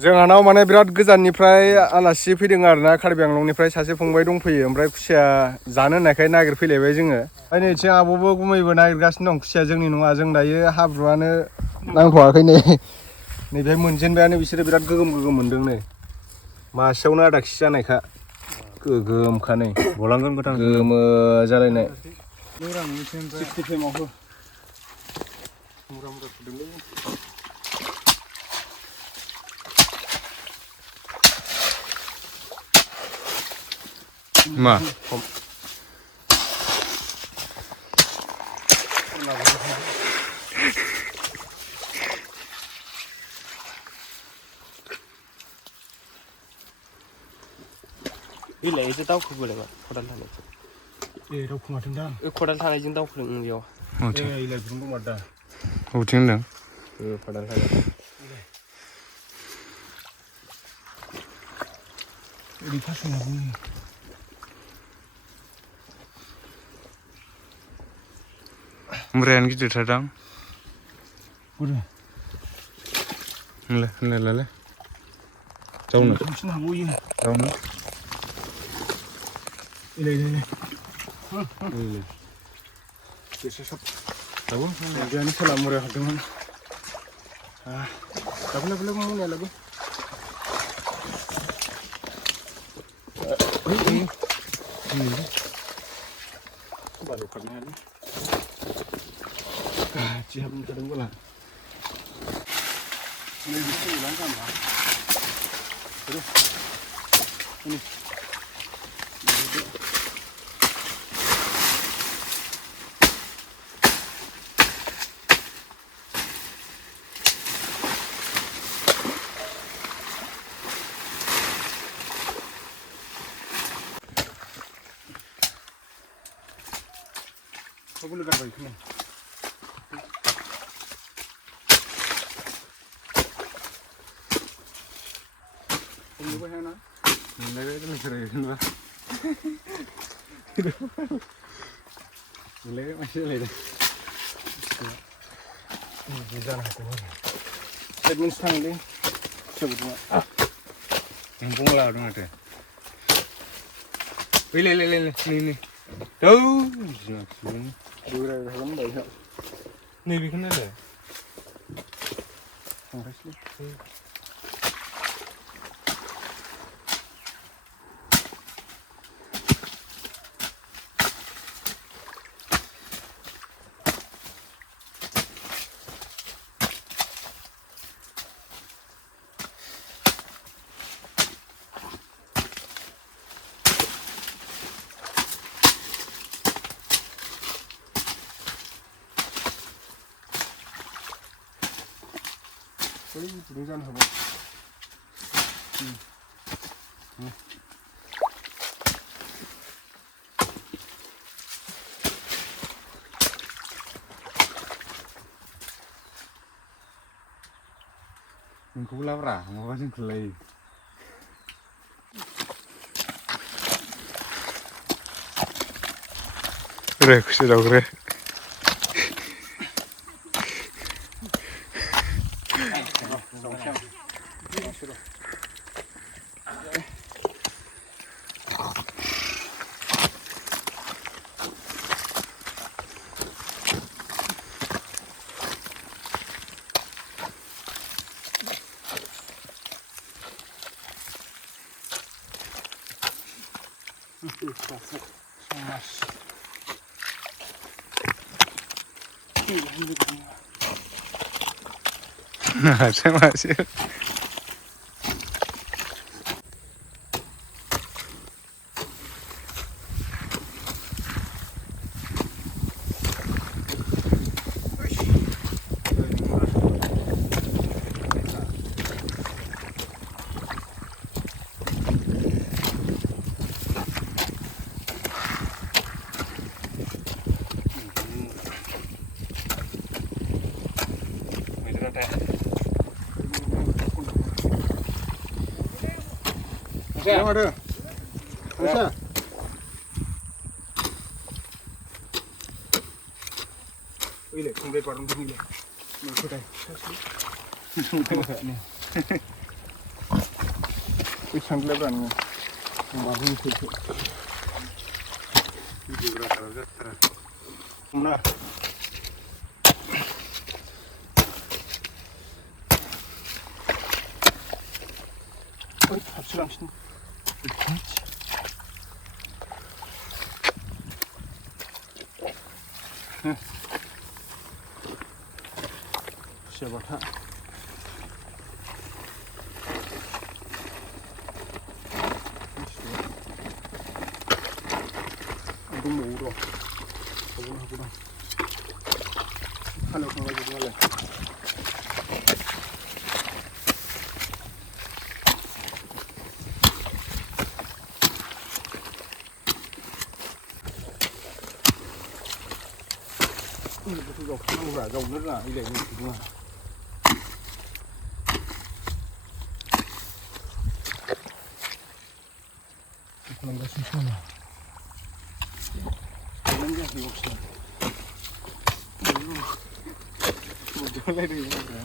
जोंहानाव माने बिराद गोजाननिफ्राय आलासि फैदों आरोना कार्बिआंलंनिफ्राय सासे फंबाय दंफैयो ओमफ्राय खुसिया जानो होननायखाय नागिरफैलायबाय जोङो ओमफ्राय नैथिं आब'बो गुमैबो नागिरगासिनो दं खुसिया जोंनि नङा जों दायो हाब्रुआनो नांथ'वाखै नैबे मोनजेनबायानो बिसोरो बिराद गोगोम मोनदों नै मासेयावनो आधा केजि जानायखा गोगोमखा नै गलांगोन गोथां गोमो जालायनाय मा बिलाइ एसे दावखोबोलाय मा खदाल थानायजों दावखोमाथों दां खदाल थानायजों दावखोदों बेयाव बबेथिं होनदों खदाल थानाय मुरायानो गिदिरथारदां होनलाय जावनो सोला मुराया हरदोंमोन लाबो मुनाया लाबो बाराव खारनो हायालै गाज्रि हाबनो थादों बोला boleh kan baik ni. Ini apa yang nak? Ini itu macam mana? Ini masih lagi. Ini jangan hati mana. Admin sang ni, sebutnya. Mumpung lah orang ada. Le, ni. Tuh, jangan. Dura dalam banyak. Ni bikin ada. Harusnya. Ini jangan apa. Mengku lapar, mau kasih kelai. Rek, sudah rek. Masih. Yang ada. Bisa. Wih, kumbe parung tu ni. Ni sudah. Ni. बैसांलायब्रा नोङो माबानि फैखो गिदिरब्रा जाथारा हमना थाबसो लांसिन खुसिया बाथा दंबावो र' हागौ हागौ हालेवखांलायजोबो मालाय बेखौ जावखानांगौब्रा जावनो रोङा इलायनो रोङा खालामगासिनो समा खालामनाय जायाखै गावसोर मुदुलायदों आरो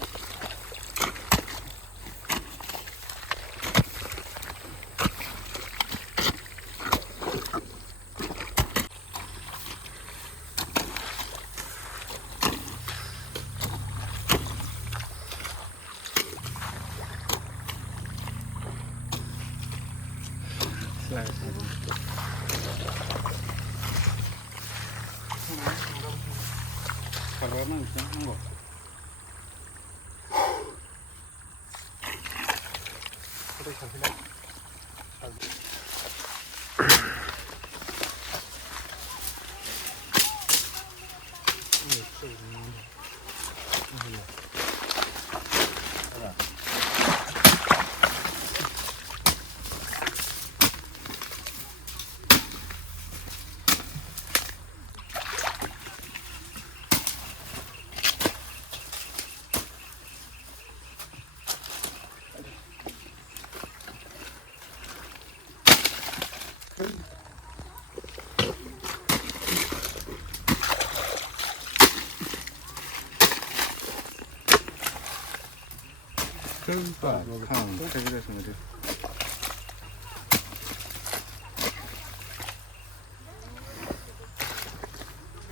खारनांगौ खालामगासिनो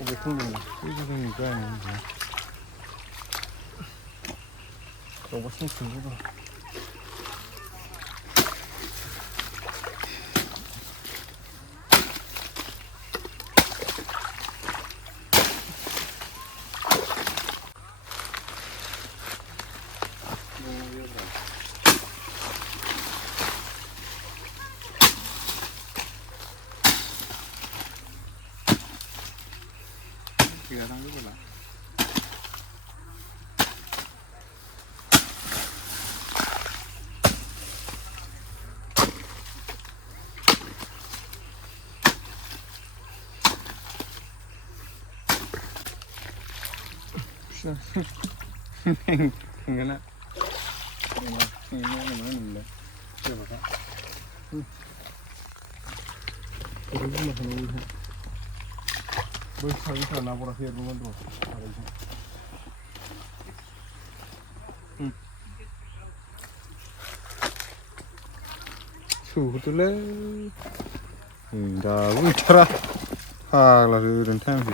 어디 풍경이야? 이쪽은 이거 아닌데. 저거 신경 쓰고. 기가 당기구나. 이거나 이거는 해봐봐. 이거만 하는 거. 뭘 사기사 나보라 해야 되는 건도 알아야지. 수들래. 다 울쳐라. 하라서 이런 타임이.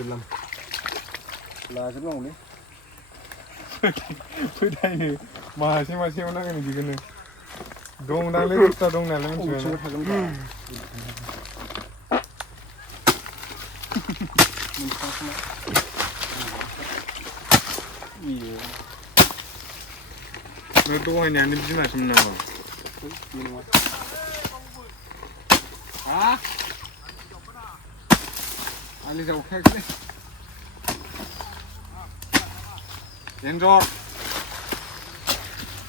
gelap lah sebelum ni pedai masih mana kan ni kan dong dah le kita dong dah le macam iya itu kan yang ni macam mana ah Ali jauh kayak ni. Enjoy.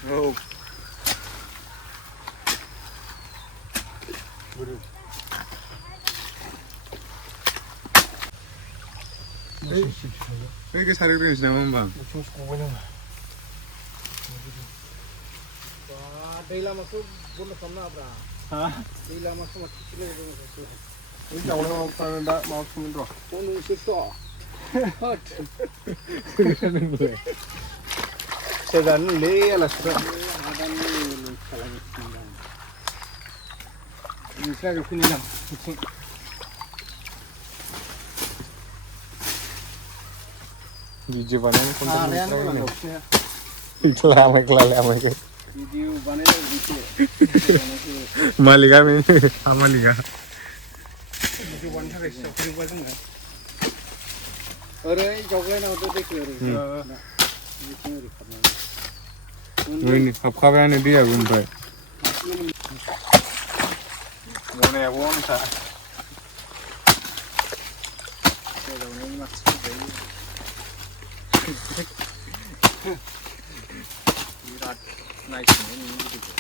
Oh. Bodo. Ini ke sari ring nama bang. Cuma sekolah. दै लामाखौ बन्द' खालामनाङाब्रा दै लामाखौ माथो बै जावनायाव दा माबा सोंगोन र' नोंसोरथ' खुसिया जानोलै आलासिफ्रा नोंसोर नागिर फैनाय आं भिडिअ बानायनो भिडिअ बानायलायनोसै मालिका मालिका भिडिअ बानायनो थाखाय जावफैजोबा जोङो ओरै जावग्लायनांगौ दैखौ ओरै हाबखाबायानो दैयाबो ओमफ्राय बनायाबो नोंसा जावनायनि माखासे बिराद नायसोनाय नुयो भिडिअखौ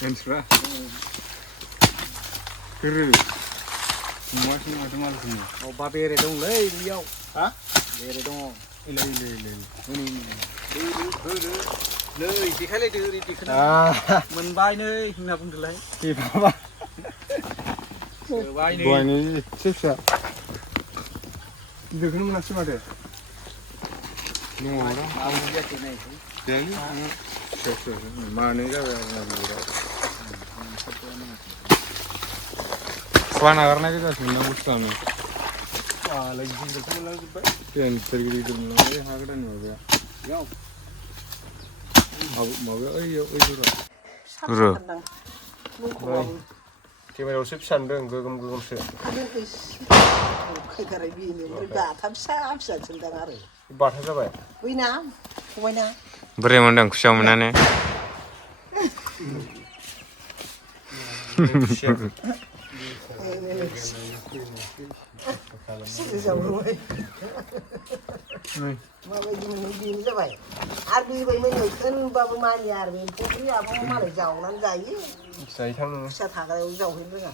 मानसिफ्रा नुवासै माथो मालिकखौनो अबा बेरे दंलै बेयाव हा बेरे दङ इलै नै देखायलायदो ओरै देखायना मोनबाय नै होनना बुंदोलाय देखाबा सोबाय नै दहायनो एसे फिसा गिदिरखौनो मोनासै माथो दङ मानै जाबाय आरो फुवा नागारनाय गोजासो ना बुस्थुआनो गिदिरखौ मोनलांजोब्बाय गिदिर मोनलांबाय हा गोदाननि माबाया माबाया ओइयाव केमेरायावसो फिसा नुदों गोगोमसो बाथा जाबाय बोरै मोनदों खुसिया मोननानै माबायदि मोनो बेनो जाबाय आरो बेबायदिनो होनबाबो मानिया आरो बे फुख्रियाबो मालाय जावनानै जायो जायोथां फिसा थाग्रायाव जावहैनो रोङा